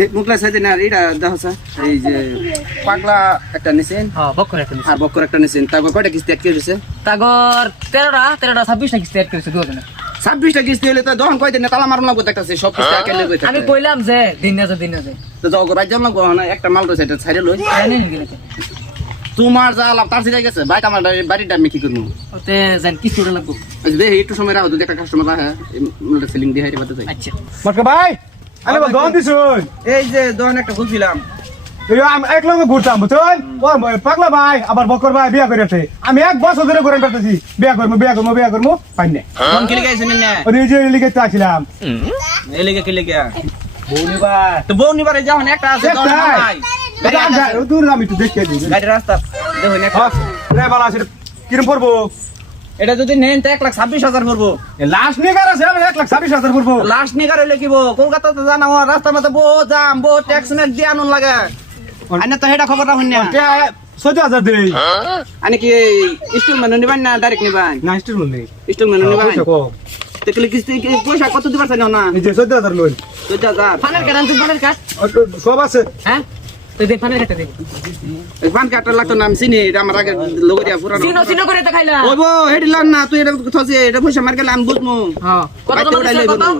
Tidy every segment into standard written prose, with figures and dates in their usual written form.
এই মুখলা সাইতে না এটা দেখছ এই যে পাগলা একটা নিছেন বক্কর একটা নিছেন আর বক্কর একটা নিছেন তারপর কয়টা কিস্তি আটকে দিছে তাগর 13টা 26টা কিস্তি অ্যাড করেছে দুজনে 26টা কিস্তি হলে তো দহন কয় দিন তালা মারুন লাগবে দেখতাছে সব কিস্তি আটকে লই আমি কইলাম যে দিন না যে তো যাও গো রাজ্য লাগবো না একটা মাল রয়েছে এটা ছাইরে লই জানেন গেলে তোমার যা লাভ তার সিধা গেছে বাইক আমার বাড়িটা আমি কি করবো ওতে জান কিস্তি ওটা লাগবো দেখি একটু সময় রাখো যদি একটা কাস্টমার রাখে সেলিং দিয়ে হাইতে পারতে চাই আচ্ছা মটকা ভাই আরে বল দোকান দিছুন এই যে দহন একটা খুলছিলাম এই আমি এক লগে ঘুরতাম বুঝছেন ও পাগলা ভাই আবার বকর ভাই বিয়া করেছে আমি এক বছর ধরে ঘুরে বেড়াতেছি বিয়া করবো পাই না কোন কি লিখাইছেন না ওই যে লিখে চাইছিলাম এই লিখে কি লিখে বউনিবার তো বউনিবারে যখন একটা আছে দহন নাই দূর আমি একটু দেখে দিই গাড়ি রাস্তা দেখো না রে বালা আছে কিরম পড়বো এটা যদি নেন তো 1,26,000 পড়বো লাস্ট নিগার আছে আমি 1,26,000 পড়বো লাস্ট নিগার হইলে কি কলকাতাতে জানা হয় রাস্তার মধ্যে বহু জাম বহু ট্যাক্স নেট দিয়ে আনুন লাগে আনে তো হেডা খবরটা হইন না 14,000 দেই আনে কি ইনস্টলমেন্ট নিবান না ডাইরেক্ট নিবান না স্টিল নেই ইনস্টলমেন্ট নিবান পয়সা কম দেখলে কিস্তি পয়সা কত দিবার চাই না এই যে 14,000 লোন 14,000 ফানের কাট আনতে ফানের কাট সব আছে হ্যাঁ তুই দেখ ফানের কাটটা দেখ এই পান কার্ডটা লাগতো না আমি চিনি এটা আমার আগে লগরিয়া পুরানো সিনো করে তো খাইলা ওই বো হেড লান না তুই এটা থসে এটা পয়সা মার গেলে আমি বুঝমু হ্যাঁ কত কত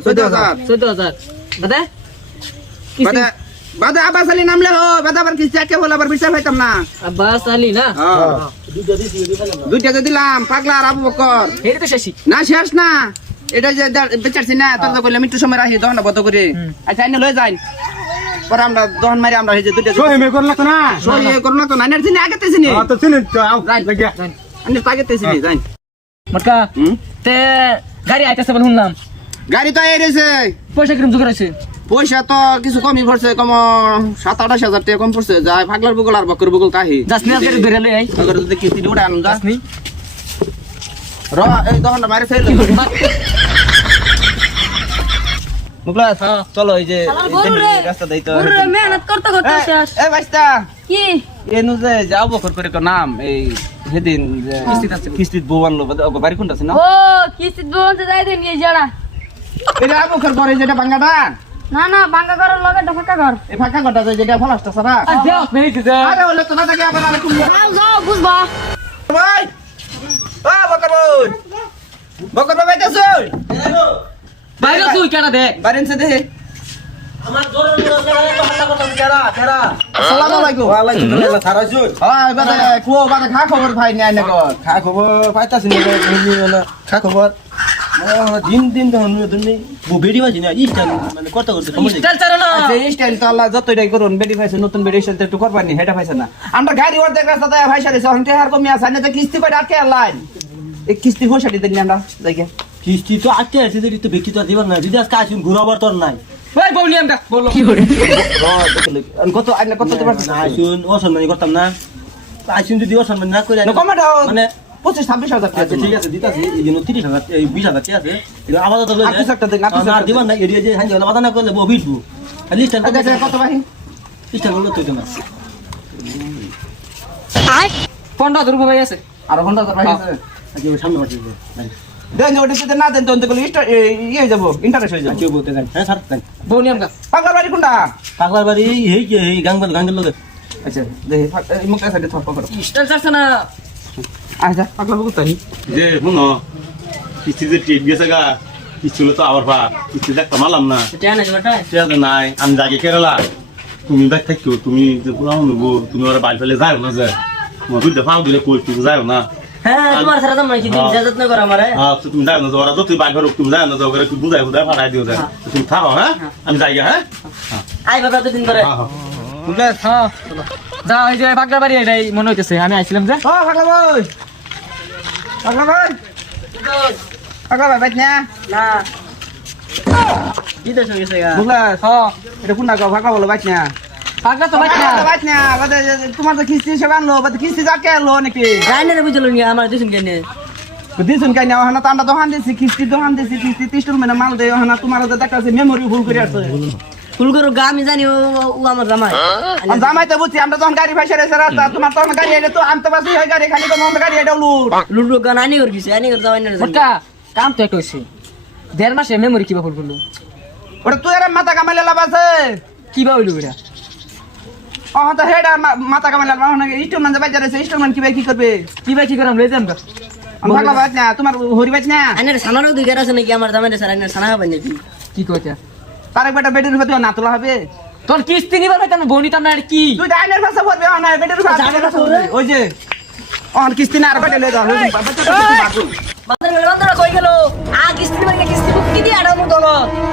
14,000 14,000 বাদে বাদে বাদে আবাস আলী নামলে হো বাদে আবার কি চাকে বলা আবার বিচার পাইতাম না আব্বাস আলী না হ্যাঁ দুইটা তো দিলাম পাগলা আর আবু বকর হেরে তো শেষই না শেষ না এটা যে বেচারছি না তোর তো কইলাম একটু সময় রাখি দহনটা বন্ধ করে আচ্ছা আইনে লই যাই পরে আমরা দহন মারি আমরা এই যে দুইটা সহি মে করলা তো না সই করো না তো না চিনি আগে তে চিনি তো চিনি তো আও লাগিয়া আমি আগে তে চিনি যাই মটকা তে গাড়ি আইতাছে বল শুনলাম গাড়ি তো এই রয়েছে পয়সা কিরম জোগাড় আছে পয়সা তো কিছু কমই পড়ছে কম 7-28,000 টাকা কম পড়ছে যায় পাগলার বগল আর বকর বগল তাহি যাস নি আজকে ধরে লই আই আগে যদি কিস্তি উড়ে আনুন যাস নি র এই দহনটা মারি ফেল মুকলা চলো এই যে রাস্তা দেই তো মেহনত করতে করতে শেষ এ বাইস্তা কি এনু যে যাও বকর করে নাম এই সেদিন যে কিস্তিত বউ আনলো বাড়ি কোনটা আছে না ও কিস্তি দোনতে যাই দেন এই জাড়া এটা বকর করে যেটা ভাঙাটা না না বাঙ্গা ঘরের লগে ঢাকা ঘর এই ফাঁকা ঘরটা যেটা ফলাসটা সারা আর যাও নেই যে আরে ওলে তো না থাকে আবার আরে তুমি যাও যাও বুঝবা ভাই বকর ভাই বকর ভাই যাচ্ছে বাইরে তুই কেডা দেখ বারেন সে দেখে আমার জোরে জোরে তো হাল্লা করতাম তেরা আসসালামু আলাইকুম ওয়া আলাইকুম আসসালাম সারাজুল হ্যাঁ বাদে কো বাদে খা খবর ভাই নাই না কর খা খবর পাইতাছি না খা খবর দিন দিন তো তুমি বেড়ি বাজি না ইস্টান মানে কত করতে সময় চল চল না আচ্ছা এই স্টাইল তো আল্লাহ যতই করুন বেডি পাইছে নতুন বেডি স্টাইল তো একটু করবানি হেটা পাইছে না আমরা গাড়ি ওর দেখ রাস্তা ভাই সারি সহন তে আর কমি আছে না তো কিস্তি কই আটকে লাইন এই কিস্তি হোসাটি দেন আমরা দেখে কিস্তি তো আটকে আছে যদি তো বেকি তো দিবার না যদি আজকে আসুন ঘুরাবার তোর নাই ভাই বউনি আমরা বলো কত আইনা কত দিবার আসুন অসম্মানি করতাম না আসুন যদি অসম্মানি না করে কমাটা মানে 25-26,000 টাকা আচ্ছা ঠিক আছে দিতাছি এই জন্য 30,000 এই 20,000 ঠিক আছে এটা আলাদা তো লই আর কিছু একটা দেখ, আর কিছু না একটা দিবার না এরিয়া যে হাঙ্গে আলাদা না করলে বউ বিটবো খালি ইস্টান কত ভাই ইস্টান বললো তো না 15 রুপি ভাই আছে আর ঘন্টা তো ভাই আছে আজকে সামনে মাটি দেন ওটা যদি না দেন তো ইয়ে হয়ে যাবো ইন্টারেস্ট হয়ে যাবে কেউ বলতে যান হ্যাঁ স্যার বউনি আমরা পাগলার বাড়ি কোনটা পাগলার বাড়ি এই গাঙ্গের লোকে আচ্ছা দেখি মুখটা সাইডে থপ করো স্টাইল চাচ্ছে না আচ্ছা পাগলা বলতে তাই যে শুনো কিস্তি যে টিপ গেছে গা কিস্তি হলো তো আবার কিস্তি দেখতে মারলাম না এটা না জমাটা ঠিক আছে নাই আমি যাকে কেরালা তুমি দেখ থাকো তুমি যে পুরানো নেবো তুমি ওরা বাড়ি ফেলে যাও না যে তোমার দুধে ফাও দিলে কই তুমি যাও না হ্যাঁ তোমার সারা তো মানে কি দিন ইজাজত না করে আমারে হ্যাঁ তো তুমি যাও না ওরা যতই বাড়ি ফেরো তুমি যাও না যাও করে বুঝাই বুঝাই ফাড়াই দিও যায় তুমি থাকো হ্যাঁ আমি যাই হ্যাঁ আই বাবা তো দিন করে হ্যাঁ হ্যাঁ বুঝলে হ্যাঁ যা ওই যে বাগদার বাড়ি এটাই মনে হইতেছে আমি আইছিলাম যে ও পাগলা ভাই পাগলা ভাই পাগলা ভাই বাইত না না কি দেশ গেছে গা বুঝলে হ্যাঁ এটা কোনটা গো পাগলা বলো বাইত না পাগলা তো বাইক না বাইত না বাদে তোমার তো কিস্তি সব আনলো বাদে কিস্তি যাকে আনলো নাকি গাইনে রে বুঝলো নি আমার দিছুন কেনে দিছুন কাই না হনা তান্ডা দোকান দিছি কিস্তি দোকান দিছি কিস্তি 30 মানে মাল দেয় হনা তোমার তো দেখাছে মেমোরি ভুল করে আছে ফুল করো গা আমি জানি ও আমার জামাই আমি জামাই তো বুঝছি আমরা তখন গাড়ি ফাইসা রেছে রাস্তা তোমার তখন গাড়ি এলে তো আনতে পারছি হয় গাড়ি খালি তো মন গাড়ি এটা লুট লুডু গান আনি করে গেছে আনি করে যাওয়াই না মোটা কাম তো একটা হইছে 1.5 মাসে মেমোরি কিবা ফুল করলো ওটা তুই আর মাথা কামাইলে লাভ আছে কি বা হইলো এটা অহন তো হেডা মাথা কামাইলাম অহন ইনস্টলমেন্ট বাজার আছে ইনস্টলমেন্ট কি করবে কি ভাই কি করাম লই যাম গা ভাগলা বাজ না তোমার হরি বাজ না আইনের সানারও দুই গার আছে নাকি আমার দামে স্যার আইনের সানা হবে নাকি কি কইতা তার বেটা বেটির হতে না তোলা হবে তোর কিস্তি নিবার ভাই তুমি বনি তাম না আর কি তুই ডাইনের ভাষা বলবি না বেটির ভাষা ওই যে অহন কিস্তি না আর বেটে লই দাও বাজার মেলবন্ধরা কই গেল আ কিস্তি মানে কিস্তি বুক কি দিয়ে আড়ামু দলত